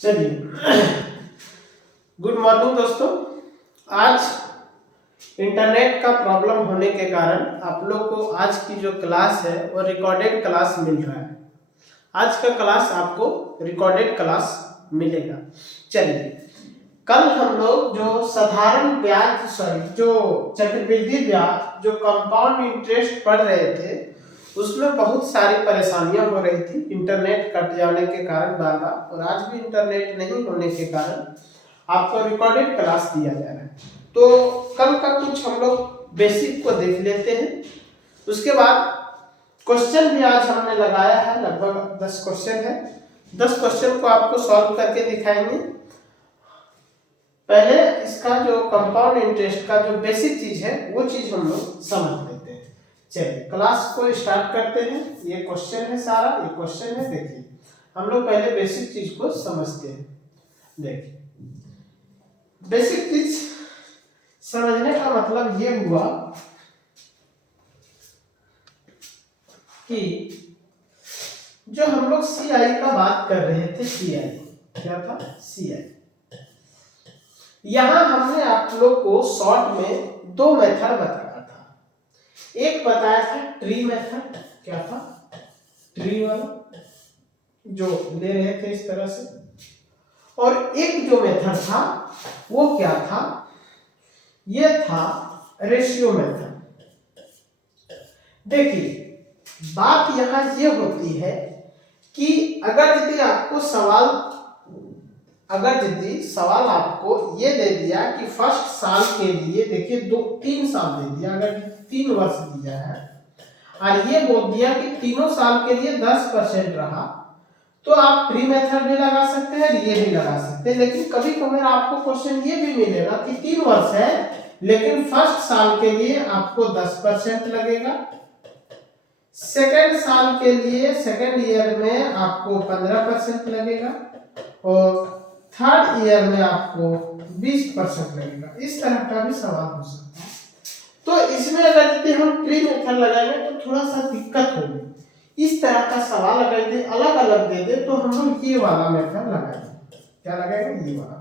चलिए, good morning दोस्तों। आज इंटरनेट का प्रॉब्लम होने के कारण आप लोग को आज की जो क्लास है वो रिकॉर्डेड क्लास मिल रहा है। आज का क्लास आपको रिकॉर्डेड क्लास मिलेगा। चलिए, कल हम लोग जो साधारण ब्याज जो चक्रवृद्धि ब्याज जो कंपाउंड इंटरेस्ट पढ़ रहे थे उसमें बहुत सारी परेशानियां हो रही थी इंटरनेट कट जाने के कारण बार बार, और आज भी इंटरनेट नहीं होने के कारण आपको रिकॉर्डेड क्लास दिया जा रहा है। तो कल का कुछ हम लोग बेसिक को देख लेते हैं, उसके बाद क्वेश्चन भी आज हमने लगाया है, लगभग 10 क्वेश्चन है। 10 क्वेश्चन को आपको सॉल्व करके दिखाएंगे। पहले इसका जो कंपाउंड इंटरेस्ट का जो बेसिक चीज है वो चीज हम लोग समझ लेते हैं। चलिए क्लास को स्टार्ट करते हैं। ये क्वेश्चन है, सारा ये क्वेश्चन है। देखिए, हम लोग पहले बेसिक चीज को समझते हैं। देखिए, बेसिक चीज समझने का मतलब ये हुआ कि जो हम लोग सीआई का बात कर रहे थे, सीआई क्या था? सीआई। यहां हमने आप लोग को शॉर्ट में दो मेथड बताया था। एक बताया था ट्री मेथड, क्या था? ट्री वाला जो ले रहे थे इस तरह से, और एक जो मेथड था वो क्या था? ये था रेशियो मेथड। देखिए, बात यहां ये होती है कि अगर यदि आपको सवाल आपको ये दे दिया कि फर्स्ट साल के लिए, देखिए 3 साल दे दिया, अगर 3 वर्ष दिया है और ये बोल दिया कि तीनों साल के लिए 10% रहा, तो आप ट्री मेथड भी लगा सकते हैं, ये भी लगा सकते हैं। लेकिन कभी कभी आपको क्वेश्चन ये भी मिलेगा कि 3 वर्ष है लेकिन फर्स्ट साल के लिए आपको 10% लगेगा, सेकेंड साल के लिए सेकेंड ईयर में आपको 15% लगेगा, और थर्ड ईयर में आपको 20% लगेगा। इस तरह का भी सवाल हो सकता है। तो इसमें अगर यदि हम ट्री मेथड लगाएंगे तो थोड़ा सा दिक्कत होगी। इस तरह का सवाल अगर यदि अलग अलग दे दे तो हम लोग ये वाला मेथड लगाएंगे। क्या लगाएंगे? ये वाला।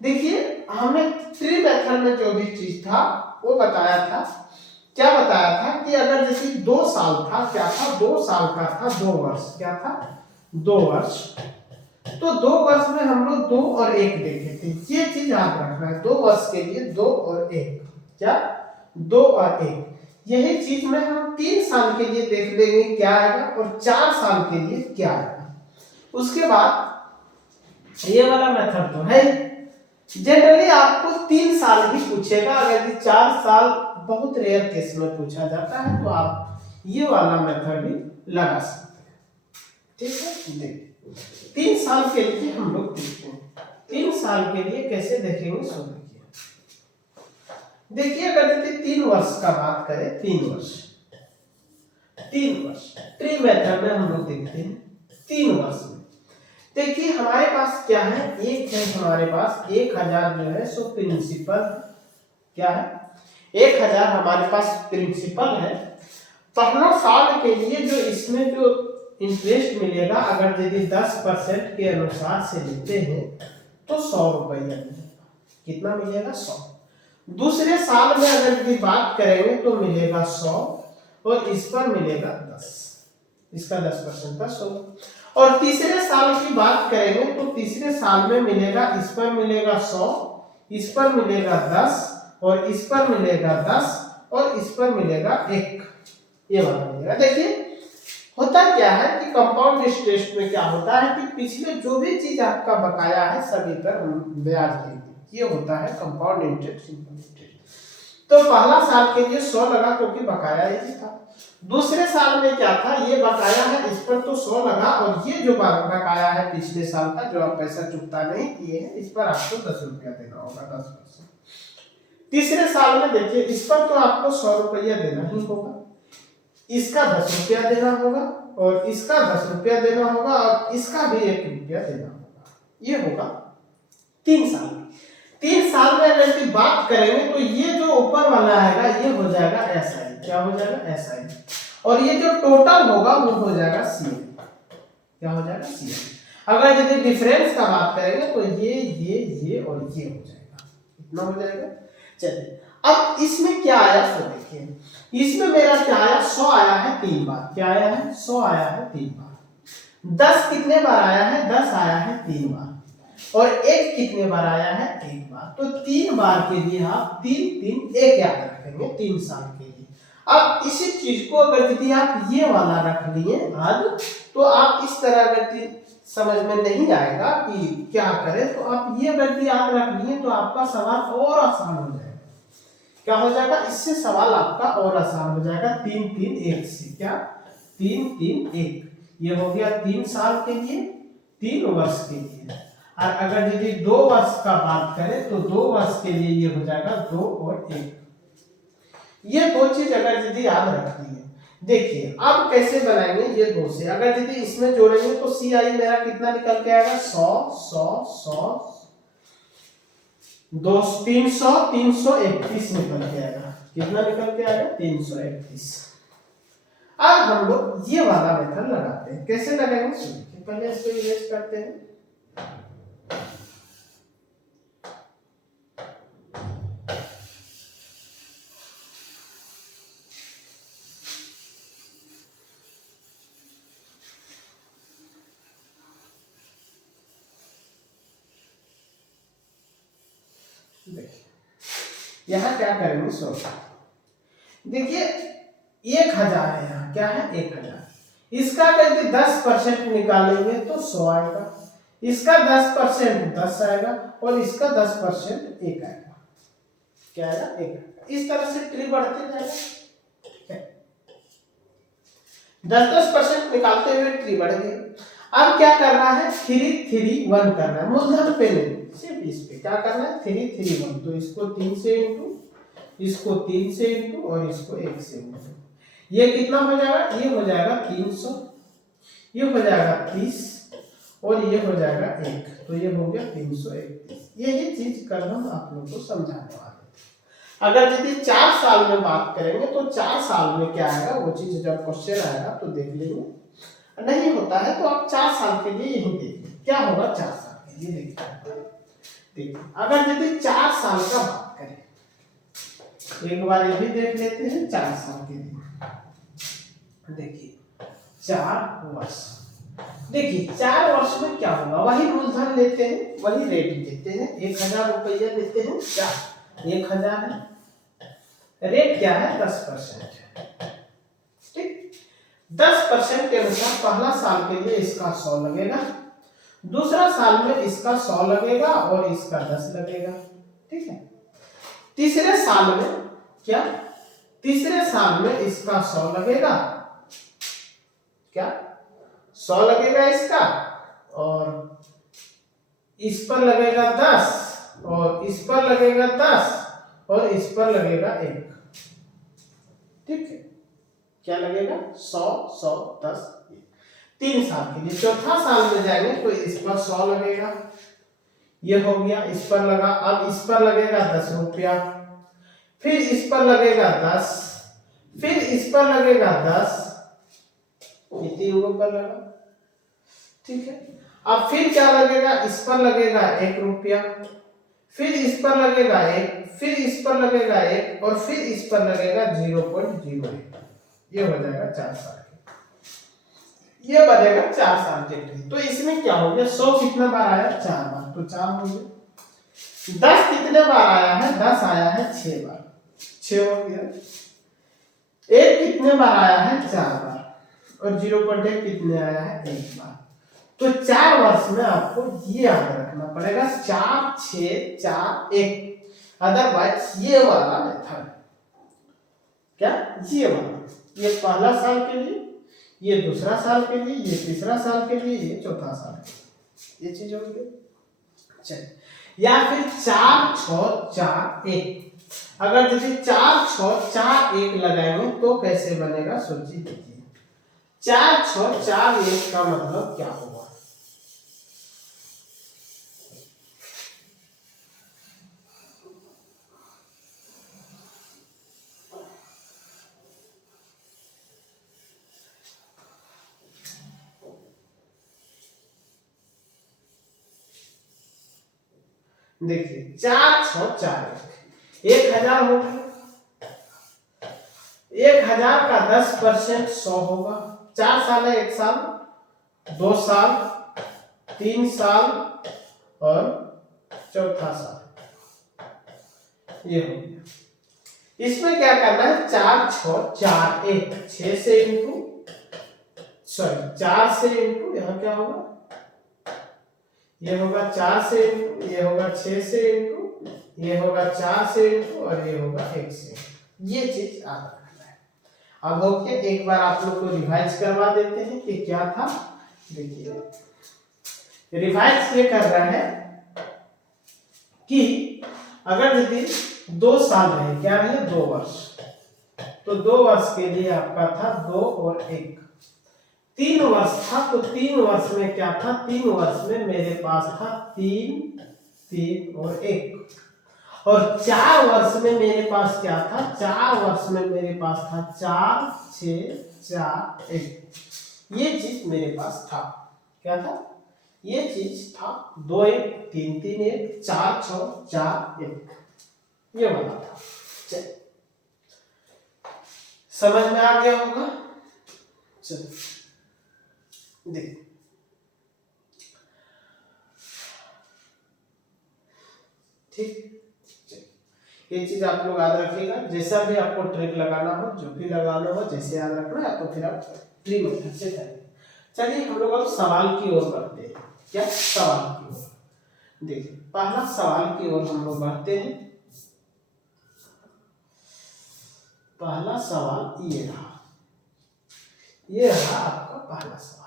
देखिए, हमने ट्री मेथड में जो भी चीज था वो बताया था। क्या बताया था कि अगर जैसे 2 साल था, क्या था? 2 साल का था 2 वर्ष, क्या था? 2 वर्ष। तो 2 वर्ष में हम लोग 2 और 1 देखे थे। ये चीज याद रखना है, 2 वर्ष के लिए 2 और 1, क्या? 2 और 1। यही चीज में हम 3 साल के लिए देख लेंगे क्या आएगा, और 4 साल के लिए क्या आएगा। उसके बाद ये वाला मेथड तो है, जनरली आपको 3 साल ही पूछेगा। अगर 4 साल बहुत रेयर केस में पूछा जाता है तो आप ये वाला मेथड भी लगा सकते हैं। ठीक है, देखिए 3 साल के लिए हम लोग देखते हैं। 3 साल के लिए कैसे देखेंगे? सो देखिए, अगर यदि 3 वर्ष का बात करें, 3 वर्ष ट्री मेथड में हम लोग देखते हैं 3 वर्ष में। देखिए, हमारे पास क्या है? एक है हमारे पास 1000 जो है सो प्रिंसिपल, क्या है? 1000 हमारे पास प्रिंसिपल है। पहला साल के लिए जो इसमें जो इंटरेस्ट मिलेगा, अगर यदि 10% के अनुसार से लेते हैं तो 100 रुपया मिलेगा। कितना मिलेगा? 100। दूसरे साल में अगर यदि बात करेंगे तो मिलेगा 100, और इस पर मिलेगा 10, इसका 10% का 100। और तीसरे साल की बात करेंगे तो तीसरे साल में मिलेगा, इस पर मिलेगा 100, इस पर मिलेगा 10, और इस पर मिलेगा 10, और इस पर मिलेगा 1, ये वाला मिलेगा। देखिए, होता क्या है कि कंपाउंड इंटरेस्ट में क्या होता है कि पिछले जो भी चीज आपका बकाया है सभी पर ब्याज देंगे। ये होता है कंपाउंड इंटरेस्ट, सिंपल इंटरेस्ट। तो पहला साल के लिए 100 लगा क्योंकि बकाया ही था। दूसरे साल में क्या था? ये बकाया है, इस पर तो 100 लगा, और ये जो बकाया है पिछले साल का जो आप पैसा चुकता नहीं किए हैं, इस पर आपको 10 रुपया देना होगा, 10%। तीसरे साल में देखिए, इस पर तो आपको 100 रुपया देना ही होगा, इसका 10 रुपया देना होगा, और इसका 10 रुपया देना होगा, और इसका भी 1 रुपया देना होगा। ये होगा 3 साल। 3 साल में अगर बात करेंगे तो ये जो ऊपर वाला आएगा ये हो जाएगा एसआई। क्या हो जाएगा? एसआई। और ये जो टोटल होगा वो हो जाएगा सीएम। क्या हो जाएगा? सीएम। अगर यदि डिफरेंस का बात करेंगे तो ये और ये हो जाएगा, इतना हो जाएगा। चलिए अब इसमें क्या आया सो देखिए, इसमें मेरा क्या आया, 100 आया है 3 बार। क्या आया है, 100 आया है 3 बार। 10 कितने बार आया है, 10 आया है 3 बार। और 1 कितने बार आया है, 1 बार। तो 3 बार के लिए आप 3 3 1 याद रखेंगे 3 साल के लिए। अब इसी चीज को अगर यदि आप ये वाला रख लिए आज, तो आप इस तरह अगर समझ में नहीं आएगा कि क्या करें, तो आप ये अगर याद रख लिए तो आपका सवाल और आसान हो जाएगा। क्या हो जाएगा, इससे सवाल आपका और आसान हो जाएगा। 3 3 1 से क्या, 3 3 1 ये हो गया 3 साल के लिए, 3 वर्ष के लिए। और अगर यदि 2 वर्ष का बात करें तो 2 वर्ष के लिए ये हो जाएगा 2 और 1। ये दो चीज अगर यदि याद रखनी है, देखिए अब कैसे बनाएंगे ये 2 से। अगर यदि इसमें जोड़ेंगे तो सी आई मेरा कितना निकल के आएगा, 100 100 100 2 300 331 निकल के आएगा। कितना निकल के आएगा, 331। अब हम लोग ये वाला मेथड लगाते हैं। कैसे लगाएंगे, सुनिए, पहले इसको इरेज करते हैं। देखिए यहाँ क्या करेंगे, सो देखिए 1000 है, यहाँ क्या है 1000। इसका अगर 10% निकालेंगे तो 100 आएगा, इसका 10% 10 आएगा, और इसका 10% 1 आएगा। क्या आएगा, 1 आएगा। इस तरह से ट्री बढ़ते जाएगा। 10% निकालते हुए ट्री बढ़ गई। अब क्या करना है, 3 3 1 करना है, मूलधन पे नहीं, सिर्फ इस पे क्या करना है, 3 3 1। तो इसको 3 से इंटू, इसको 3 से इंटू, और इसको 1 से इंटू। ये कितना हो जाएगा, ये हो जाएगा 300, ये हो जाएगा 30, और ये हो जाएगा 1। तो ये हो गया 331। यही चीज कल हम आप लोगों को समझाने वाले। अगर यदि 4 साल में बात करेंगे तो 4 साल में क्या आएगा, वो चीज जब क्वेश्चन आएगा तो देख लेंगे। नहीं होता है तो आप 4 साल के लिए यही देखिए क्या होगा। 4 साल के लिए देखिए, अगर यदि 4 साल का बात करें, एक बार ये भी देख लेते हैं 4 साल के लिए। देखिए 4 वर्ष, देखिए 4 वर्ष में क्या होगा, वही मूलधन लेते हैं, वही रेट देते हैं, 1000 रुपया लेते हैं। क्या 1000 है, रेट क्या है, 10%। ठीक, 10% के अनुसार पहला साल के लिए इसका 100 लगेगा, दूसरा साल में इसका 100 लगेगा, और इसका 10 लगेगा। ठीक है, तीसरे साल में क्या, तीसरे साल में इसका 100 लगेगा, क्या 100 लगेगा इसका, और इस पर लगेगा 10, और इस पर लगेगा 10, और इस पर लगेगा 1। ठीक है, क्या लगेगा, 100 100 10 3 साल के लिए। चौथा साल में जाएंगे तो इस पर 100 लगेगा, ये हो गया, इस पर लगा। अब इस पर लगेगा 10 रुपया, फिर इस पर लगेगा 10, फिर इस पर लगेगा 10, ये 3 पर लगा। ठीक है, अब फिर क्या लगेगा, इस पर लगेगा 1 रुपया, फिर इस पर लगेगा 1, फिर इस पर लगेगा 1, और फिर इस पर लगेगा 0.01। ये हो जाएगा 4 साल के, ये बनेगा 4 साल के ट्री। तो इसमें क्या हो गया, 100 कितना बार आया, 4 बार, तो 4 हो गया। 10 कितने बार आया है, 10 आया है 6 बार, 6 हो गया। 1 कितने बार आया है, 4 बार, और 0.1 कितने आया है, 1 बार। तो 4 वर्ष में आपको ये याद रखना पड़ेगा, 4 6 4 1। अदरवाइज ये वाला मेथड, क्या ये वाला, ये पहला साल के लिए, ये दूसरा साल के लिए, ये तीसरा साल के लिए, ये चौथा साल के लिए, ये चीज हो गई। चलिए, या फिर 4 6 4 1। अगर जैसे 4 6 4 1 लगाएंगे तो कैसे बनेगा, सोचिए। देखिए 4 6 4 1 का मतलब क्या होगा, देखिए 4 6 4 1000 हो गया। 1000 का 10% 100 होगा। 4 साल है, 1 साल, 2 साल, 3 साल और चौथा साल, ये हो गया। इसमें क्या करना है, 4 6 4 1 6 से इंटू, सॉरी 4 से इंटू, यहाँ क्या होगा, ये होगा 4 से इंटू, ये होगा 6 से इंटू, ये होगा 4 से इंटू और ये होगा 1 से। ये चीज याद रखना है। अब हो गया, एक बार आप लोग को रिवाइज करवा देते हैं कि क्या था। देखिए रिवाइज ये कर रहा है कि अगर यदि 2 साल रहे, क्या रहे 2 वर्ष, तो 2 वर्ष के लिए आपका था 2 और 1। 3 वर्ष था, तो 3 वर्ष में क्या था, 3 वर्ष में मेरे पास था 3 3 और 1। और 4 वर्ष में मेरे पास क्या था, 4 वर्ष में मेरे पास था 4 6 4 1। ये चीज मेरे पास था, क्या था, ये चीज था 2 1 3 3 1 4 6 4 1, ये वाला था। चलिए समझ में आ गया होगा। चलो देखो, ठीक, ये चीज आप लोग याद रखिएगा। जैसा भी आपको ट्रिक लगाना हो, जो भी लगाना हो, जैसे याद रखना है, तो फिर आप ट्री मेथड से करेंगे। चलिए हम लोग अब सवाल की ओर बढ़ते हैं। क्या, सवाल की ओर। देखिए पहला सवाल की ओर हम लोग बढ़ते हैं। पहला सवाल ये रहा, ये रहा आपका पहला सवाल।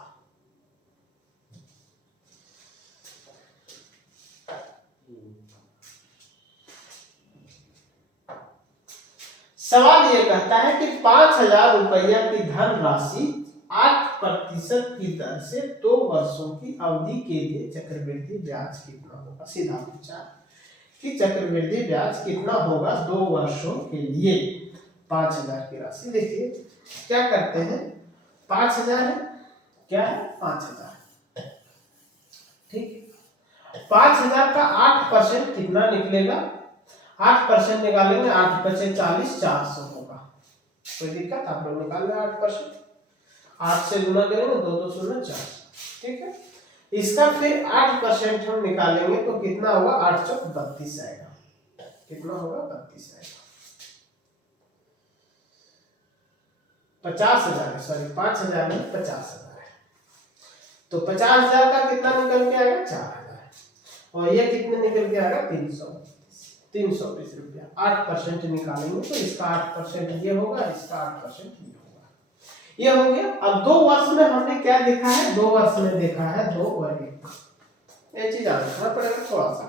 सवाल ये कहता है कि 5000 रुपया की धनराशि 8% की दर से 2 वर्षों की अवधि के लिए चक्रवृद्धि ब्याज कितना होगा। सीधा पूछा कि चक्रवृद्धि ब्याज कितना होगा 2 वर्षों के लिए 5000 की राशि। देखिए क्या करते हैं, 5000 है, क्या है 5000, ठीक। 5000 का 8% कितना निकलेगा, 8% निकालेंगे, 8 बचे 40, 400 होगा। कोई दिक्कत, आप लोग निकाल लें 8%, 8 से गुना करेंगे, 2 2 शून्य 4, ठीक है। इसका फिर 8% हम निकालेंगे तो कितना होगा, 8 चौक 32 आएगा। कितना होगा, 32 आएगा। 50,000 है, सॉरी 5000 में 50,000 है, तो 50,000 का कितना निकल के आएगा, 4000, और ये कितने निकल के आएगा, 320 रुपया। 8% निकालेंगे तो इसका 8% ये होगा, इसका 8% ये होगा। ये हो गया। अब 2 वर्ष में हमने क्या देखा है, 2 वर्ष में देखा है 2 और 1। ये चीज याद रखना पड़ेगा थोड़ा सा,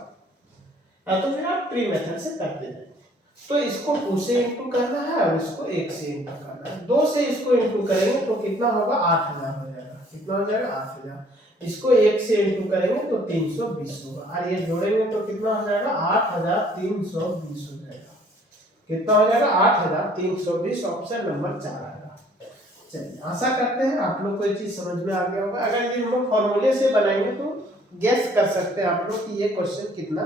या तो फिर आप ट्री मेथड से करते जाएंगे। तो इसको 2 से इंटू करना है और इसको 1 से इंटू करना है। 2 से इसको इंटू करेंगे तो कितना होगा, 8000 हो जाएगा। कितना हो जाएगा, 8000। इसको 1 से इंटू करेंगे तो 320 होगा, और ये जोड़ेंगे तो कितना हो जाएगा, 8320 हो जाएगा। कितना हो जाएगा, 8320। ऑप्शन नंबर 4 आएगा। चलिए आशा करते हैं आप लोग को ये चीज समझ में आ गया होगा। अगर ये हम लोग फॉर्मूले से बनाएंगे तो गेस कर सकते हैं आप लोग कि ये क्वेश्चन कितना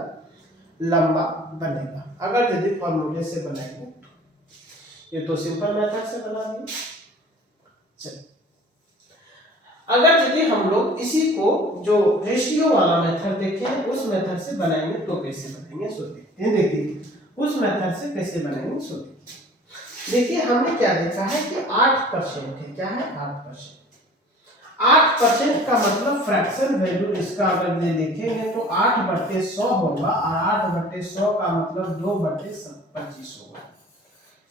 लंबा बनेगा। अगर यदि फॉर्मूले से बनाएंगे, ये तो सिंपल मेथड से बना दिए। चलिए अगर यदि हम लोग इसी को जो रेशियो वाला मेथड देखें, उस मेथड से बनाएंगे तो कैसे बनाएंगे, सो देखते हैं। देखिए उस मेथड से कैसे बनाएंगे, सो देखिए हमने क्या देखा है कि 8% है, क्या है 8%। 8% का मतलब फ्रैक्शन वैल्यू इसका अगर ये देखेंगे तो 8/100 होगा, और 8/100 का मतलब 2/25 होगा।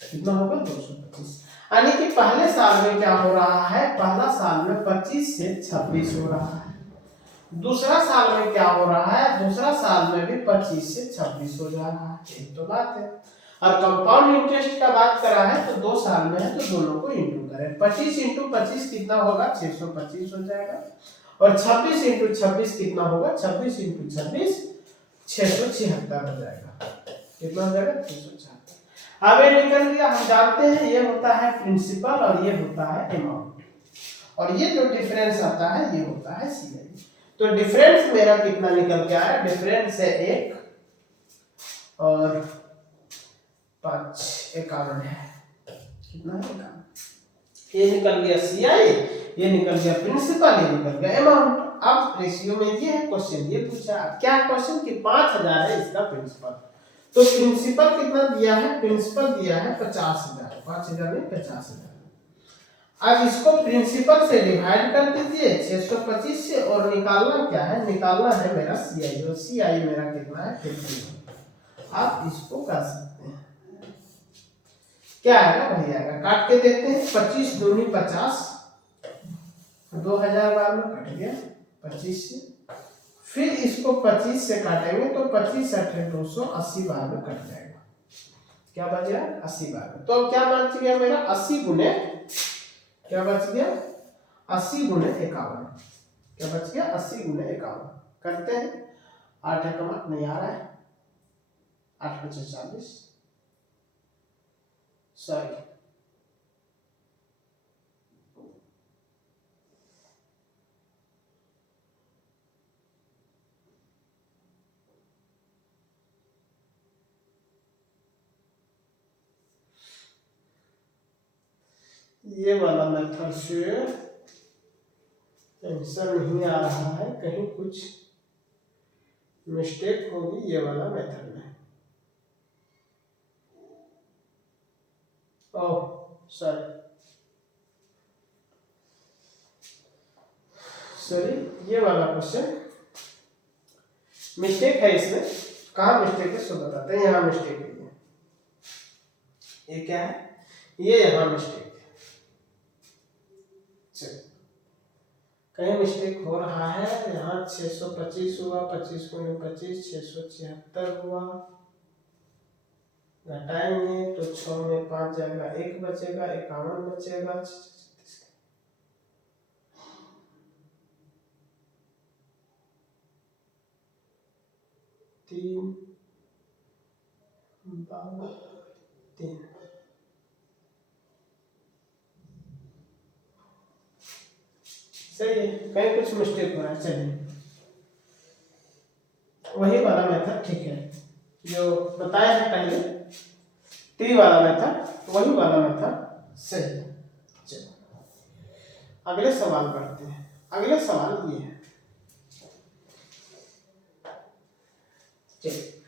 कितना होगा, 225। यानी कि पहले साल में क्या हो रहा है, पहला साल में 25 से 26 हो रहा है। दूसरा साल में क्या हो रहा है, दूसरा साल में भी 25 से 26 हो जा रहा है। एक तो बात है। और कंपाउंड इंटरेस्ट का बात करा है तो 2 साल में है, तो दोनों को इंटू करें। 25 × 25 कितना होगा, 625 हो जाएगा। और 26 × 26 कितना होगा, 26 × 26 676 हो जाएगा। कितना हो जाएगा, 676। अब ये निकल गया। हम जानते हैं ये होता है प्रिंसिपल और ये होता है अमाउंट, और ये जो डिफरेंस आता है ये होता है CI। तो डिफरेंस मेरा कितना निकल के आया, डिफरेंस है 1, और 5 51 है। कितना है 51। ये निकल गया CI, ये निकल गया प्रिंसिपल, ये निकल गया अमाउंट। अब रेशियो में ये है क्वेश्चन, ये पूछा क्या क्वेश्चन कि 5000 है इसका प्रिंसिपल, तो प्रिंसिपल कितना दिया है, प्रिंसिपल दिया है 50,000, 5000 में 50,000। अब इसको प्रिंसिपल से डिवाइड कर दीजिए 625 से, और निकालना क्या है, निकालना है मेरा CI, और CI मेरा कितना है 50। आप इसको कर सकते हैं, क्या आएगा वही आएगा। काट के देखते हैं, 25 दूनी 50, 2000 बार में कट गया 25 से, फिर इसको 25 से काटेंगे तो 25 अठे 280 बार में कट जाएगा। क्या बच गया 80 बार में। तो अब क्या बच गया मेरा 80 गुने, क्या बच गया 80 गुने 51, क्या बच गया 80 गुने 51। करते हैं, 8 एकम नहीं आ रहा है, 8 × 5 = 40, सॉरी ये वाला मेथड से आंसर नहीं आ रहा है, कहीं कुछ मिस्टेक होगी ये वाला मेथड में। ओह सॉरी, ये वाला क्वेश्चन मिस्टेक है इसमें। कहाँ मिस्टेक है सो बताते हैं, यहाँ मिस्टेक है। ये क्या है, ये यहाँ मिस्टेक है। चलिए, कहीं मिस्टेक हो रहा है। यहाँ 625 हुआ, 25 गुने 25 676 हुआ, घटाएंगे तो 6 में 5 जाएगा, 1 बचेगा, 51 बचेगा, 3 12 3। सही है, कहीं कुछ मिस्टेक हो रहा है। चलिए, वही वाला मेथड ठीक है जो बताया है पहले, टी वाला मेथड, वही वाला मेथड सही है। चलो अगले सवाल पढ़ते हैं। अगले सवाल ये है, चलिए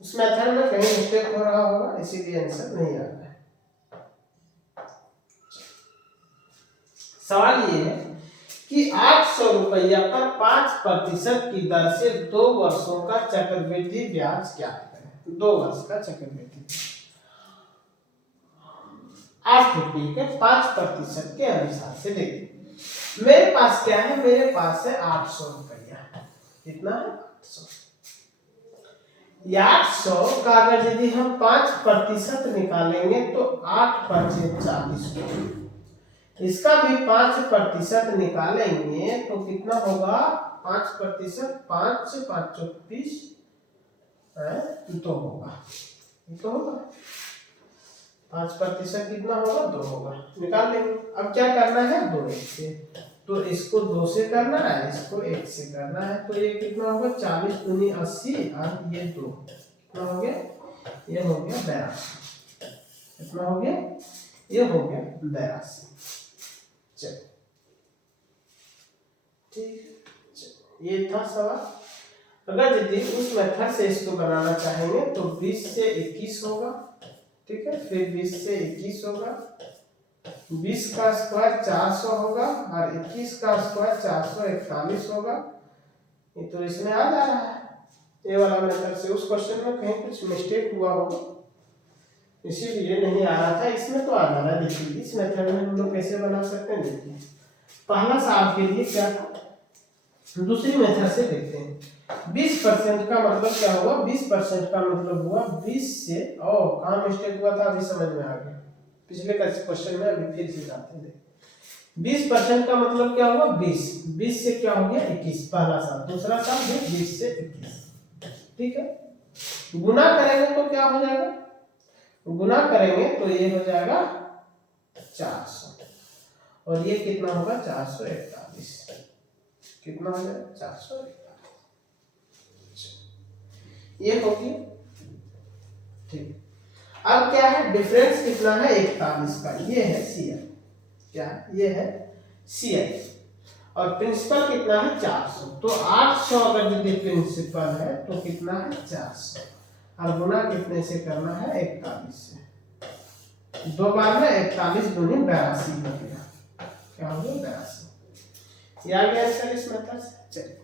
उस मेथड में कहीं मिस्टेक हो रहा होगा, इसीलिए आंसर नहीं आ रहा है। सवाल ये है कि 800 रुपया पर 5% की दर से 2 वर्षों का चक्रवृद्धि ब्याज क्या है। 2 वर्ष का चक्रवृद्धि 8 रुपये के 5% के अनुसार से देखिए, मेरे पास क्या है, मेरे पास है 800 रुपया। कितना है 800। 800 का अगर यदि हम 5% निकालेंगे तो 8 × 5 = 40, इसका भी 5% निकालेंगे तो कितना होगा, 5%, 5 × 5 = 20 तो होगा, तो होगा 5% कितना होगा 2 होगा, निकाल लेंगे। अब क्या करना है, 2 1 से, तो इसको 2 से करना है, इसको 1 से करना है, तो ये कितना होगा 40 दूनी 80 और ये 2 कितना हो गया, ये हो गया 82। कितना हो गया, ये हो गया 82। चलो ठीक, ये था सवाल। अगर यदि उस मेथड से इसको बनाना चाहेंगे तो 20 से 21 होगा, ठीक है, फिर 20 से 21 होगा, 20 का स्क्वायर 400 होगा और 21 का स्क्वायर 441 होगा। ये तो इसमें आ जा रहा है, ये वाला मेथड से। उस क्वेश्चन में कहीं कुछ मिस्टेक हुआ होगा, इसीलिए नहीं आ रहा था, इसमें तो आ जा रहा है। देखिए इस मेथड में हम लोग कैसे बना सकते हैं, देखिए पहला साल के लिए क्या था, दूसरी मेथड से देखते हैं। 20% का मतलब क्या हुआ, 20% का मतलब हुआ 20 से, कहाँ मिस्टेक हुआ था अभी समझ में आ गया, पिछले क्वेश्चन में अभी फिर से जाते हैं। 20% का मतलब क्या हुआ 20, 20 से क्या हो गया 21, पहला साल। दूसरा साल भी 20 से 21, ठीक है। गुना करेंगे तो क्या हो जाएगा, गुना करेंगे तो ये हो जाएगा 400 और ये कितना होगा 441, कितना हो जाएगा 441। ये होगी ठीक, अब क्या है डिफरेंस कितना है 41 का, ये है CI, क्या ये है CI, और प्रिंसिपल कितना है 400, तो 800 अगर यदि प्रिंसिपल है तो कितना है 400, और गुना कितने से करना है 41 से, दो बार में 41 दूनी 82 हो गया, क्या हो गया 82, ये आ गया आंसर इस मेथड से। चलिए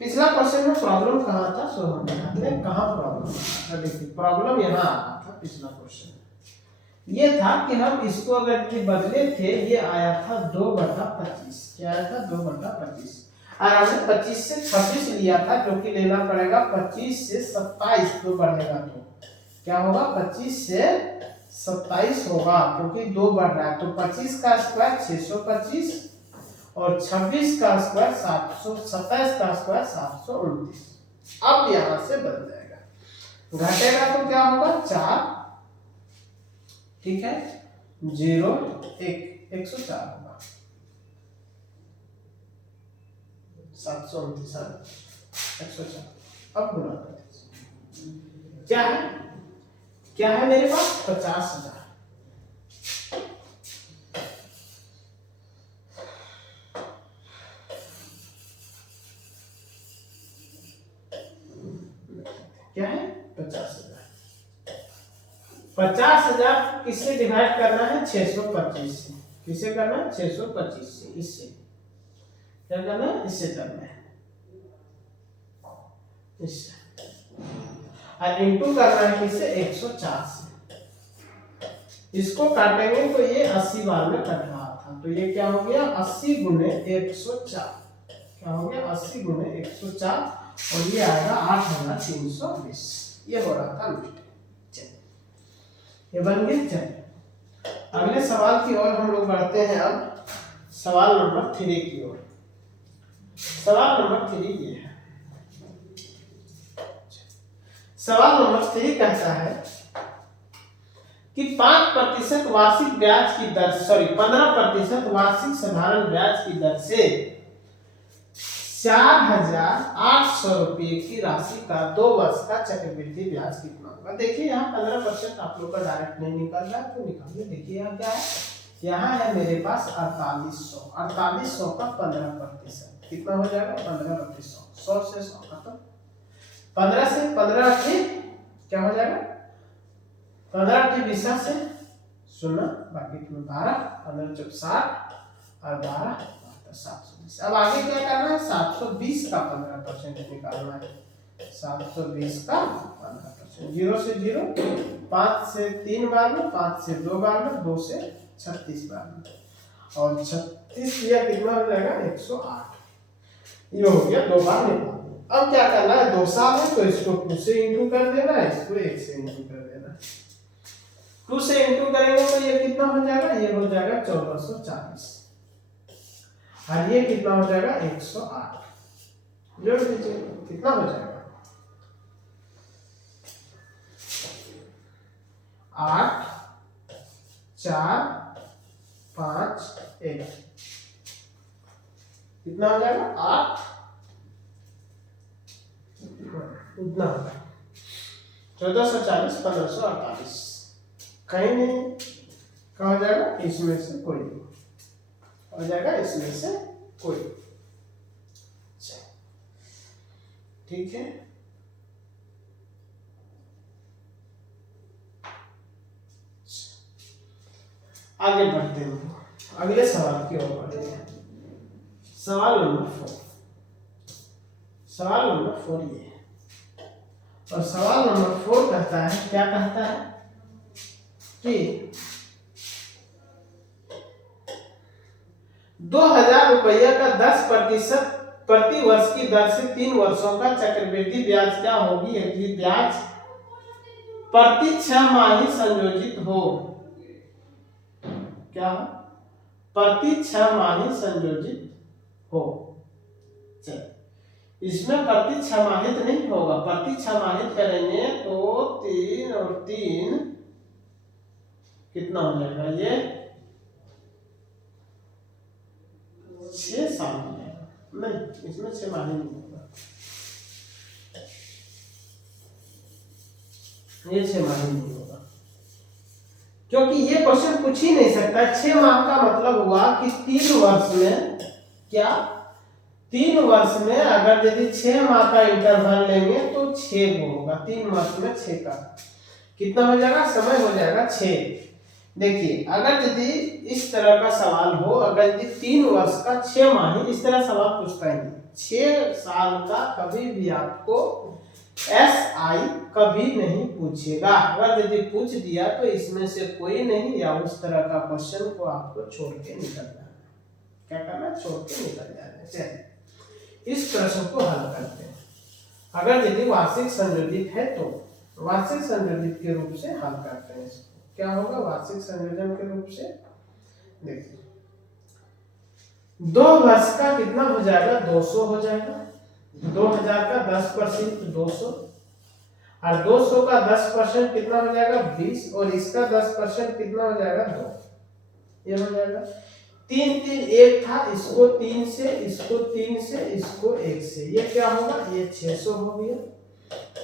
पिछला क्वेश्चन में प्रॉब्लम कहाँ था सो हम देखते हैं कहाँ प्रॉब्लम था। देखिए प्रॉब्लम यहाँ आ रहा था पिछला क्वेश्चन ये था कि हम इसको अगर बदले थे, ये आया था 2/25, क्या आया था 2/25, और हमने 25 से 26 लिया था, जो कि लेना पड़ेगा 25 से 27, तो बढ़ेगा तो क्या होगा 25 से 27 होगा, क्योंकि 2 बढ़ रहा है, तो 25 का स्क्वायर 625 और 26 का स्क्वायर 700, 27 का स्क्वायर 729। अब यहां से बन जाएगा, घटेगा तो क्या होगा 4, ठीक है 0 1 104 होगा, 729 104। अब गुना करते क्या है मेरे पास 50,000, क्या है 50,000, 50,000 किससे डिवाइड करना है 625 से, किससे करना है 625 से, इससे क्या करना है, इससे करना है, इससे, और इनटू करना है किससे 104 से, इसको काटेंगे तो ये 80 बार में कट रहा था, तो ये क्या हो गया 80 गुने 104, क्या हो गया 80 गुने 104, और ये आएगा 8,320, ये हो रहा था मिस्टेक। ये बन गया। चलिए अगले सवाल की ओर हम लोग बढ़ते हैं, अब सवाल नंबर 3 की ओर। सवाल नंबर 3 ये है, सवाल नंबर 3 कहता है कि 5% वार्षिक ब्याज की दर, 15% वार्षिक साधारण ब्याज की दर से 4,800 रुपये की राशि का 2 वर्ष का चक्रवृद्धि ब्याज कितना होगा। देखिए यहाँ 15% आप लोग का डायरेक्ट नहीं निकल रहा है, तो निकालिए। देखिए यहाँ क्या है, यहाँ है मेरे पास 4800, 4800 का 15% कितना हो जाएगा 15/100, 100 से 100 खत्म, 15 से 15 क्या हो जाएगा 15 20 से 0, बाकी 12, 15 चौक 60 और 12 720। अब आगे क्या करना है 720 का 15% निकालना है, 720 का 15%, 0 से 0, 5 से 3 बार में, 5 से 2 बार में, 2 से 36 बार में, और 36 या कितना हो जाएगा 108, ये हो गया 2 बार निकाल। अब क्या करना है 2 साल है तो इसको 2 से इंटू कर देना है, इसको 1 से इंटू कर देना, 2 से इंटू करेंगे तो ये कितना हो जाएगा, ये हो जाएगा 1440, और ये कितना हो जाएगा 108, जोड़ दीजिए कितना हो जाएगा 8 4 5 1, कितना हो जाएगा 8 उतना होगा 1440 1548, कहीं नहीं कहा जाएगा इसमें से कोई हो जाएगा, इसमें से कोई, ठीक है। आगे बढ़ते हैं, अगले सवाल की ओर बढ़ते हैं। सवाल नंबर 4, सवाल नंबर 4 ये है, और सवाल नंबर 4 कहता है, क्या कहता है कि 2,000 रुपया का 10% प्रति वर्ष की दर से 3 वर्षों का चक्रवृद्धि ब्याज क्या होगी, यदि ब्याज प्रति 6 माही संयोजित हो, क्या प्रति 6 माही संयोजित हो। चल इसमें प्रति 6 माहित नहीं होगा, प्रति 6 माहित करेंगे तो 3 और 3 कितना हो जाएगा, ये 6 साल हो जाएगा, नहीं इसमें 6 माही नहीं होगा, ये 6 माह ही नहीं होगा, क्योंकि ये क्वेश्चन पूछ ही नहीं सकता। 6 माह का मतलब हुआ कि 3 वर्ष में, क्या 3 वर्ष में अगर यदि 6 माह का इंटरवल लेंगे तो 6 वो होगा, 3 वर्ष में 6 का कितना हो जाएगा, समय हो जाएगा 6। देखिए अगर यदि इस तरह का सवाल हो, अगर यदि 3 वर्ष का 6 माह ही, इस तरह सवाल पूछता है 6 साल का कभी भी आपको SI कभी नहीं पूछेगा। अगर यदि पूछ दिया तो इसमें से कोई नहीं, या उस तरह का क्वेश्चन को आपको छोड़ के निकल जाना। क्या करना, छोड़ के निकल जाना। चलिए इस प्रश्न को हल करते हैं। अगर यदि वार्षिक संयोजित है तो वार्षिक संयोजित के रूप से हल करते हैं इसको। क्या होगा वार्षिक संयोजन के रूप से, देखिए 2 वर्ष का कितना हो जाएगा, 200 हो जाएगा। 2000 का 10% 200, और 200 का 10% कितना हो जाएगा 20, और इसका 10% कितना हो जाएगा 2, ये हो जाएगा। 3 3 1 था, इसको 3 से, इसको 3 से, इसको 1 से, ये क्या होगा, ये 600 हो गया।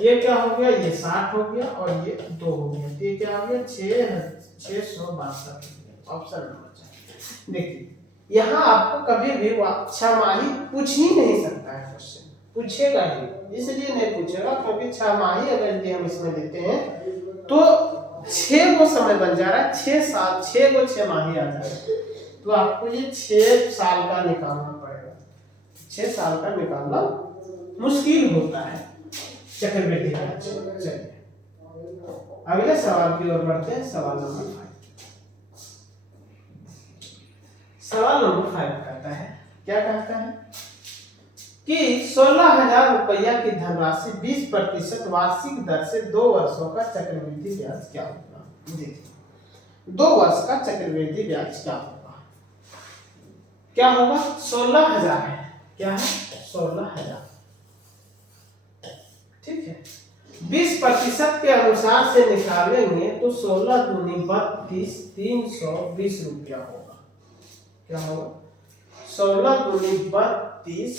ये क्या हो गया, ये 60 हो गया, और ये 2 हो गया, तो ये क्या हो गया 662। Option number 4। देखिए यहाँ आपको कभी भी 6 माही पूछ ही नहीं सकता है, क्वेश्चन पूछेगा ही, इसलिए नहीं पूछेगा क्योंकि 6 माही अगर यदि हम इसमें देते हैं तो 6 को समय बन जा रहा है, 6 साल, 6 को 6 माही आ जाएगा, तो आपको ये 6 साल का निकालना पड़ेगा। 6 साल का निकालना मुश्किल होता है चक्रवृद्धि ब्याज। चलिए अगले सवाल की ओर बढ़ते हैं। सवाल नंबर 5। सवाल नंबर 5 कहता है, क्या कहता है कि 16,000 रुपया की धनराशि 20% वार्षिक दर से 2 वर्षों का चक्रवृद्धि ब्याज क्या होगा। देखिए 2 वर्ष का चक्रवृद्धि ब्याज क्या होगा, क्या होगा 16,000 है, क्या है 16,000, ठीक है। 20% के अनुसार से निकालेंगे तो 16 दूनी 32, 320 रुपया होगा। क्या होगा 16 दूनी 32,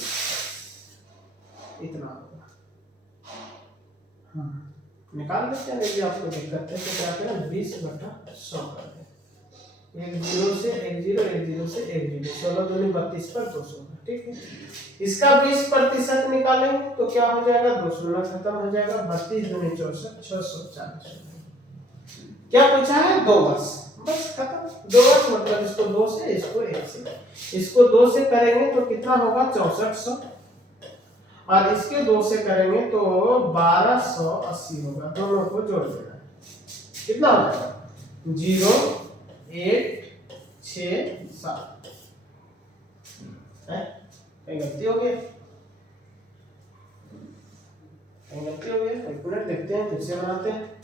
इतना होगा। निकाल लेते हैं, यदि आपको दिक्कत है तो क्या करें 20/100 कर दें। 1 0 से 1 0, 1 0 से 1 0, 16 दूनी 32 पर 200, ठीक है। इसका 20% निकालेंगे तो क्या हो जाएगा, 200 खत्म हो जाएगा, 32 दूनी 64, 640। क्या पूछा है 2 वर्ष, बस खत्म। 2 वर्ष मतलब इसको 2 से, इसको 1 से, इसको 2 से करेंगे तो कितना होगा 6400, और इसके 2 से करेंगे तो 1280 होगा। दोनों को जोड़ देना है, कितना हो जाएगा 0 8 6 7 है। कहीं गलती हो गई, कहीं गलती हो गई, कैलकुलेट देखते हैं, फिर से बनाते हैं।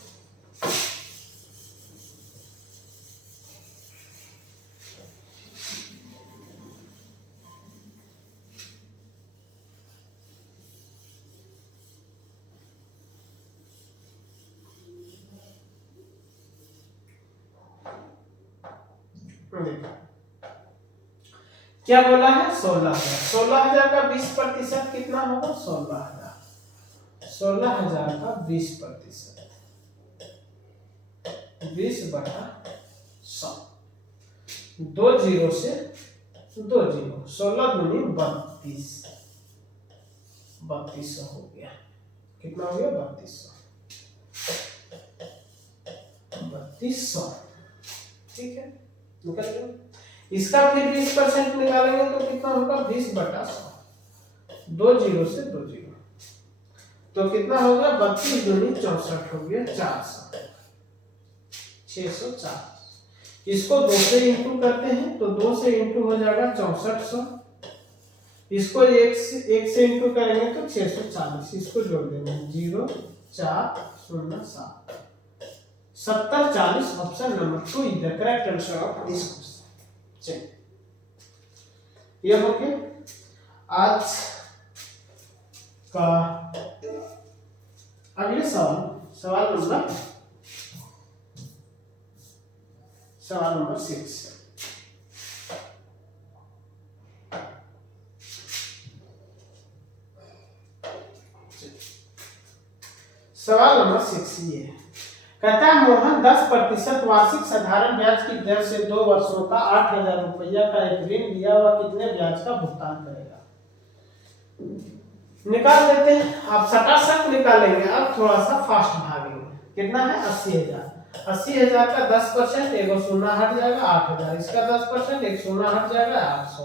क्या बोला है 16,000, 16,000 का 20% कितना होगा 16,000, 16,000 का 20%, 20/100, 2 0 से 2 0, 16 दूनी 32, 3200 हो गया। कितना हो गया 3200, ठीक है, निकल गया। इसका फिर 20% निकालेंगे तो कितना होगा 20/100, 2 0 से 2 0, तो कितना होगा 32 दूनी 64 हो गया 400, 640। इसको 2 से इंटू करते हैं तो 2 से इंटू हो जाएगा 6400, इसको 1 से इंटू करेंगे तो 640, इसको जोड़ देंगे 0 4 0 7, 70 40। Option number 2 is the correct answer of this question. ये हो गया आज का। अगले सवाल नंबर 6। सवाल नंबर 6 ये है, कहता है मोहन 10% वार्षिक साधारण ब्याज की दर से 2 वर्षों का 8,000 रुपया का एक ऋण लिया हुआ कितने ब्याज का भुगतान करेगा। निकाल देते हैं। आप सटासट निकालेंगे, अब थोड़ा सा फास्ट भागेंगे। कितना है 80,000। 80,000 का 10%, एगो शून्य हट जाएगा 8,000, इसका 10% एक शून्य हट जाएगा 800।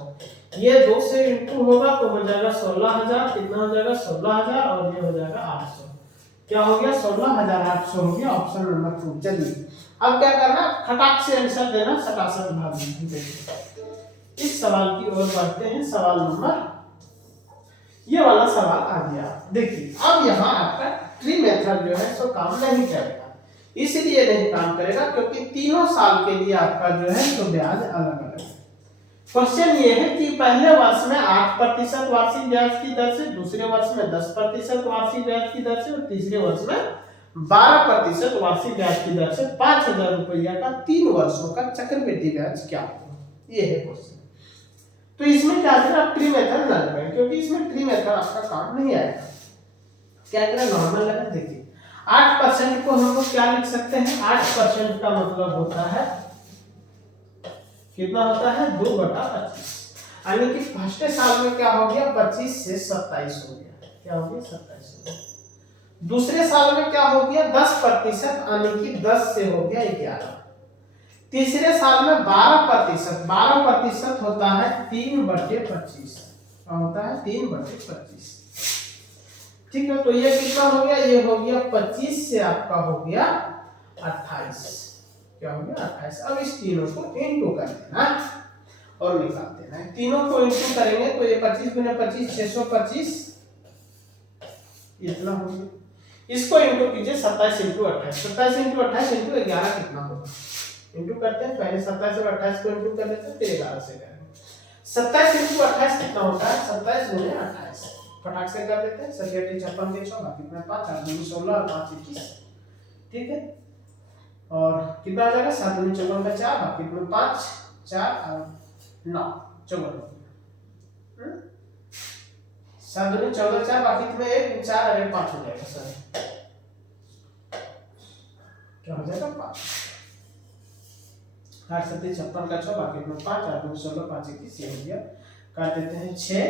ये 2 से इंटू होगा तो हो जाएगा 16,000। कितना हो जाएगा 16,000 और ये हो जाएगा 800। क्या हो गया 16,800 हो गया ऑप्शन नंबर 2। चलिए अब क्या करना, खटाक से आंसर देना, सटासट भागना। इस सवाल की ओर बढ़ते हैं। सवाल नंबर, ये वाला सवाल आ गया। देखिए अब यहाँ आपका ट्री मेथड जो है सो काम नहीं करेगा। इसलिए नहीं काम करेगा क्योंकि तीनों साल के लिए आपका जो है तो ब्याज अलग अलग है। क्वेश्चन ये है कि पहले वर्ष में 8% वार्षिक ब्याज की दर से, दूसरे वर्ष में 10% वार्षिक ब्याज की दर से और तीसरे वर्ष में 12% वार्षिक ब्याज की दर से 5,000 रुपया का 3 वर्षों का चक्रवृद्धि ब्याज क्या होगा। ये है क्वेश्चन। तो इसमें क्या करें, आप ट्री मेथड ना लगाएं क्योंकि इसमें ट्री मेथड आपका काम नहीं आएगा। क्या करें, नॉर्मल लगा। देखिए 8% को हम लोग क्या लिख सकते हैं, 8% का मतलब होता है कितना होता है 2/25। यानी कि फर्स्ट साल में क्या हो गया 25 से 27 हो गया। क्या हो गया 27 हो गया। दूसरे साल में क्या हो गया 10%, यानी कि 10 से हो गया 11। तीसरे साल में 12%, 12% होता है 3/25। क्या होता है 3/25। ठीक है, तो ये कितना हो गया, ये हो गया 25 से आपका हो गया 28। क्या हो गया 28। अब इस तीनों को इनटू कर देना और निकाल देना है। तीनों को इनटू करेंगे तो ये 25 गुना 25 625 इतना हो गया। इसको इनटू कीजिए 27 × 28, 27 × 28 × 11 कितना होगा। इनटू करते हैं, पहले 27 और 28 को इनटू कर लेते हैं, फिर 11 से करेंगे। 27 × 28 कितना होता है 27 × 28। फटाक से कर लेते हैं। 57 56 के 6 बाकी में 5 8 2 16 और 5 21। ठीक है, और कितना आ जाएगा 7 2 54 का 4 बाकी में 5 4 और 9 54। 7 2 14 4 बाकी में 1 4 और 5 हो जाएगा सर। क्या हो जाएगा 5। 8 7 56 का 6 बाकी में 5 8 2 16 5 21 ये हो गया। काट देते हैं 6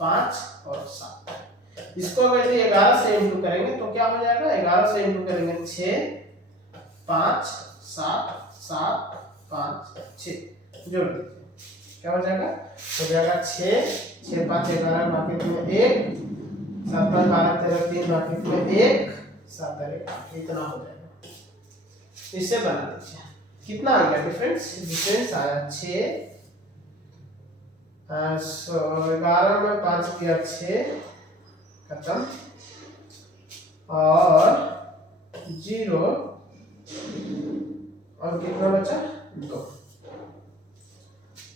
5 और 7। इसको अगर 11 से इंटू करेंगे तो क्या हो जाएगा, 11 से इंटू करेंगे 6 5 7 7 5 6 जोड़ देते हैं। क्या हो जाएगा, हो जाएगा 6 6 5 11 बाकी में 1 7 5 12 13 3 बाकी में 1 7 और 1 इतना हो जाएगा। इसे बना दीजिए। कितना आ गया डिफरेंस, डिफरेंस आया 6 11 में 5 किया 6 खत्म और 0 और कितना बचा 2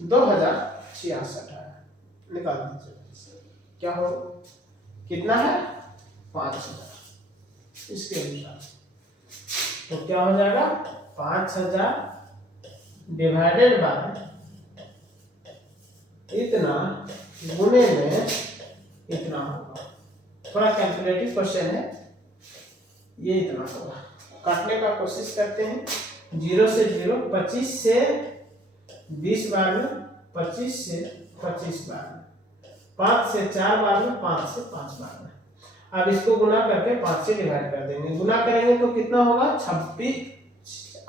2066 आया। निकाल दीजिए क्या हो, कितना है 5000 इसके अनुसार। तो क्या हो जाएगा 5000 डिवाइडेड बाय इतना गुणे में इतना होगा। थोड़ा कैलकुलेटिव क्वेश्चन है, ये इतना होगा। काटने का कोशिश करते हैं। 0 से 0 25 से 20 बार में 25 से 25 बार में 5 से 4 बार में 5 से 5 बार में। अब इसको गुना करके 5 से डिवाइड कर देंगे। गुना करेंगे तो कितना होगा 26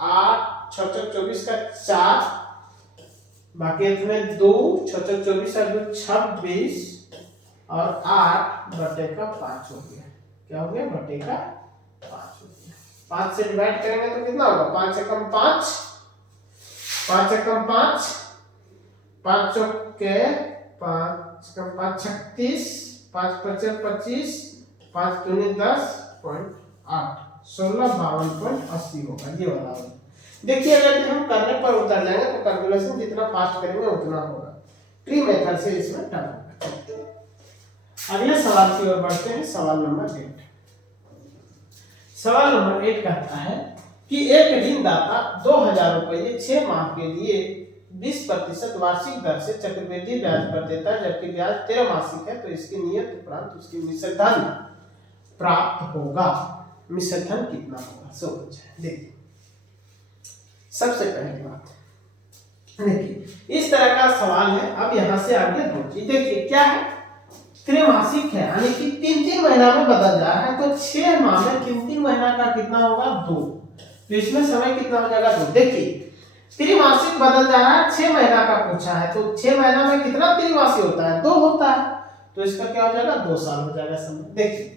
8 6 24 का 4 बाकी इसमें 2 6 24 और 26 और 8 बटे का 5 हो गया। क्या हो गया बटे का 5 हो गया। 5 से डिवाइड करेंगे तो कितना होगा 5 एकम 5 5 एकम 5 5 चौके 5 एकम 5 36 5 पचे 25 5 दूनी 10.8 16 52.80 होगा। ये वाला होगा। देखिए अगर हम करने पर उतर जाएंगे तो कैलकुलेशन जितना फास्ट करेंगे उतना होगा। ट्री मेथड से इसमें टर्म होगा। अगले सवाल की ओर बढ़ते हैं। सवाल नंबर 8। सवाल नंबर 8 कहता है कि एक ऋणदाता 2000 रुपये 6 माह के लिए 20% वार्षिक दर से चक्रवृद्धि ब्याज पर देता है, जबकि ब्याज 13 मासिक है, तो इसकी नियत उपरांत उसकी निश्चित धन प्राप्त होगा। मिश्रित धन कितना होगा, सो बचा। देखिए सबसे पहली बात, देखिए इस तरह का सवाल है। अब यहाँ से आगे पहुंचिए, देखिए क्या है, त्रैमासिक है यानी कि 3-3 महीना में बदल जा रहा है, तो 6 माह में 3-3 महीना का कितना होगा 2, तो इसमें समय कितना हो जाएगा 2। देखिए त्रिमासिक बदल जा रहा है, 6 महीना का पूछा है, तो 6 महीना में कितना त्रिमासिक होता है 2 होता है, तो इसका क्या हो जाएगा 2 साल हो जाएगा समय। देखिए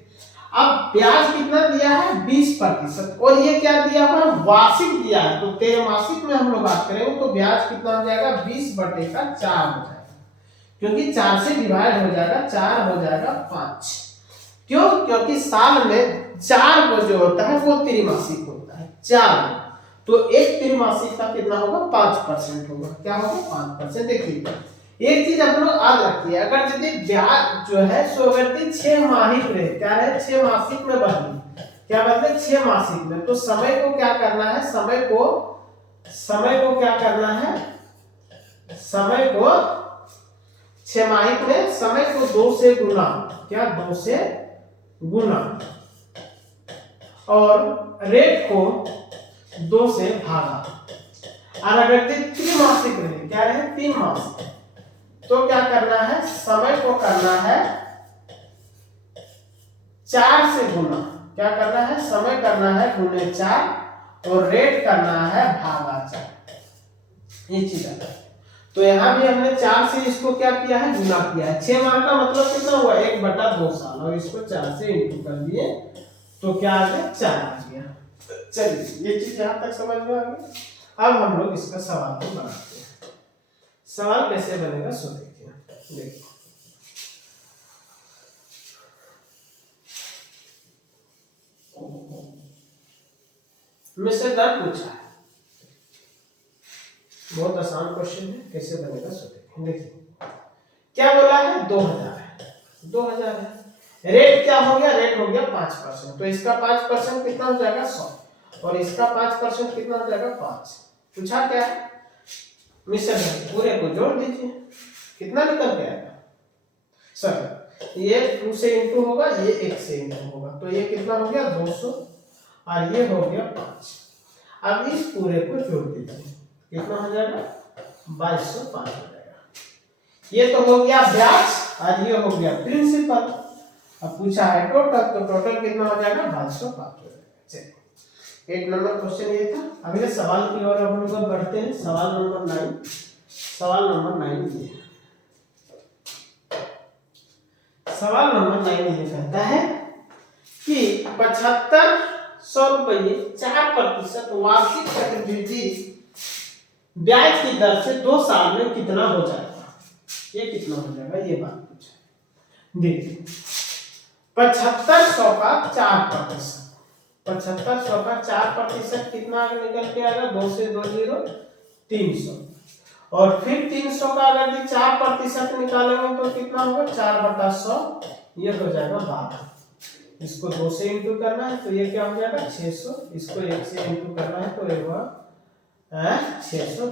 अब ब्याज कितना दिया है 20% और ये क्या दिया हुआ है वार्षिक दिया है, तो त्रैमासिक में हम लोग बात करेंगे तो ब्याज कितना हो जाएगा 20/4 हो जाएगा, क्योंकि 4 से डिवाइड हो जाएगा 4 हो जाएगा 5। क्यों? क्योंकि साल में 4 जो होता है वो त्रिमासिक होता है 4, तो एक त्रिमासिक का कितना होगा 5% होगा, क्या होगा 5%। देखिए एक चीज आप लोग याद रखिए, अगर यदि ब्याज जो है सो अगर 6 मासिक रहे, क्या है 6 मासिक में बदली, क्या बदले 6 मासिक में, तो समय को क्या करना है, समय को क्या करना है, समय को 6 माहिक में समय को 2 से गुना, क्या 2 से गुना, और रेट को 2 से भागा। और अगर त्रिमासिक रहे, क्या रहे 3 मासिक, तो क्या करना है, समय को करना है 4 से गुना, क्या करना है, समय करना है गुने 4 और रेट करना है भागा 4, ये चीज है। तो यहाँ भी हमने 4 से इसको क्या किया है गुना किया है। 6 माह का मतलब कितना हुआ 1/2 साल, और इसको 4 से इंटू कर दिए तो क्या आ गया 4 आ गया। चलिए ये चीज यहाँ तक समझ में आ गई। अब हम लोग इसका सवाल को बनाते हैं। सवाल कैसे बनेगा सो देखिए, मिश्रित धन पूछा है, बहुत आसान क्वेश्चन है, कैसे बनेगा सो देखिए। क्या बोला है 2000 है, 2000 है। रेट क्या हो गया, रेट हो गया 5%, तो इसका 5% कितना हो जाएगा 100, और इसका 5% कितना हो जाएगा 5। पूछा क्या है मिश्रित धन, पूरे को जोड़ दीजिए, कितना निकल के आएगा सर, ये 2 से इंटू होगा, ये 1 से इंटू होगा, तो ये कितना हो गया 200 और ये हो गया 5। अब इस पूरे को जोड़ दीजिए, कितना हो जाएगा 2205 हो जाएगा। ये तो हो गया ब्याज और ये हो गया प्रिंसिपल। अब पूछा है टोटल, तो टोटल कितना हो जाएगा 2205 हो जाएगा। चलिए 1 नंबर क्वेश्चन ये था। अगले सवाल की ओर हम लोग बढ़ते हैं। सवाल नंबर 9, सवाल नंबर 9 ये सवाल नंबर 9 ये कहता है कि 7500 रुपये 4% वार्षिक चक्रवृद्धि ब्याज की दर से 2 साल में कितना हो जाएगा, ये कितना हो जाएगा ये बात पूछा। देखिए 7500 का 4%, 7500 का 4% कितना निकल के आएगा 2 से 2 0 300, और फिर 300 का अगर 4% निकालेंगे तो कितना होगा 4/100, ये हो जाएगा 12। इसको 2 से इंटू करना है तो ये क्या हो जाएगा 600, इसको 1 से इंटू करना है तो ये हुआ 612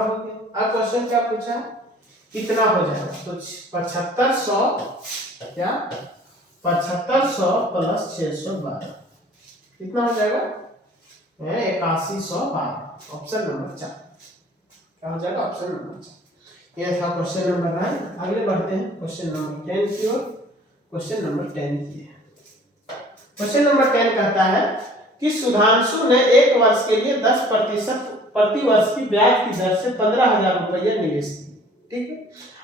हो गया। अब क्वेश्चन क्या पूछा कितना हो जाएगा, तो 7500 क्या 7500 प्लस 612 कितना हो जाएगा 8112, ऑप्शन नंबर 4 क्या हो जाएगा ऑप्शन नंबर 4। यह था क्वेश्चन नंबर 9। आगे बढ़ते हैं क्वेश्चन नंबर 10 की ओर। क्वेश्चन नंबर 10 की है। क्वेश्चन नंबर 10 कहता है कि सुधांशु ने 1 वर्ष के लिए 10% प्रति वर्ष की ब्याज की दर से 15,000 रुपये निवेश किए, ठीक है।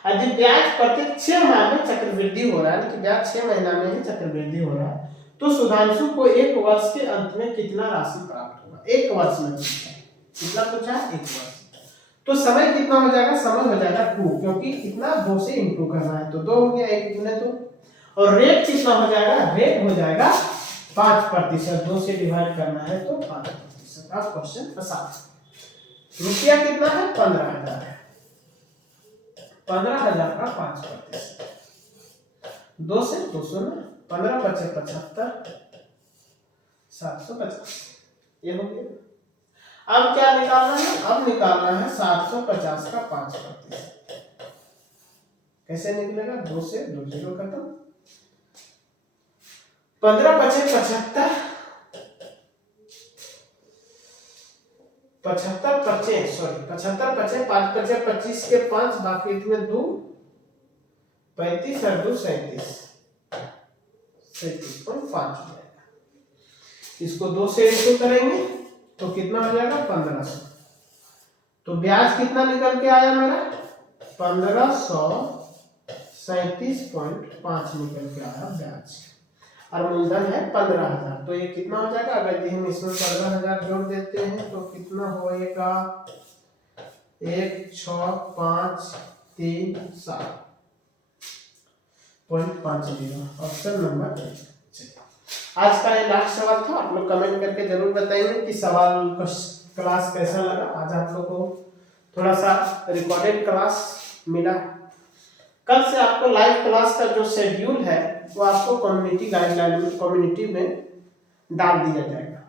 यदि ब्याज प्रति 6 माह में चक्रवृद्धि हो रहा है, कि ब्याज 6 महीना में ही चक्रवृद्धि हो रहा है, तो सुधांशु को 1 वर्ष के अंत में कितना राशि प्राप्त होगा। 1 वर्ष में कितना पूछा है 1 वर्ष, तो समय कितना हो जाएगा, समय हो जाएगा 2, क्योंकि कितना 2 से इंटू करना है तो 2 हो गया 1 गुने 2, और रेट कितना हो जाएगा, रेट हो जाएगा 5%, 2 से डिवाइड करना है तो 5%। अब क्वेश्चन आसान, रुपया कितना है 15,000 है, 15,000 का 5%, 2 से 200 में 15 × 5 = 75, 750 ये हो गया। अब क्या निकालना है, अब निकालना है 750 का 5%। कैसे निकलेगा, 2 से 2 0 खत्म, 15 बचे 75, 75 बचे, सॉरी 75 बचे, 5 बचे 25 के 5, बाकी इसमें 2 35 और 2 37, 37.5 हो जाएगा। इसको 2 से इंटू करेंगे तो कितना हो जाएगा 1500। तो ब्याज कितना निकल के आया मेरा 1537.5 निकल के आया ब्याज, और मूलधन है 15,000। तो ये कितना हो जाएगा, अगर हम इसमें 15,000 जोड़ देते हैं तो कितना होएगा 16337.50, ऑप्शन नंबर ए। आज का ये लास्ट सवाल था। आप लोग कमेंट करके जरूर बताइए कि सवाल क्लास कैसा लगा। आज आप लोग को थोड़ा सा रिकॉर्डेड क्लास मिला। कल से आपको लाइव क्लास का जो शेड्यूल है वो आपको कम्युनिटी गाइडलाइन में, कम्युनिटी में डाल दिया जाएगा।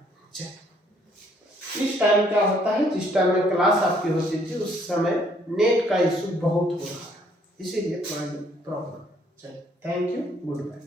इस टाइम क्या होता है, जिस टाइम में क्लास आपकी होती थी उस समय नेट का इशू बहुत हो रहा है, इसीलिए थोड़ा प्रॉब्लम। चलिए, थैंक यू, गुड बाय।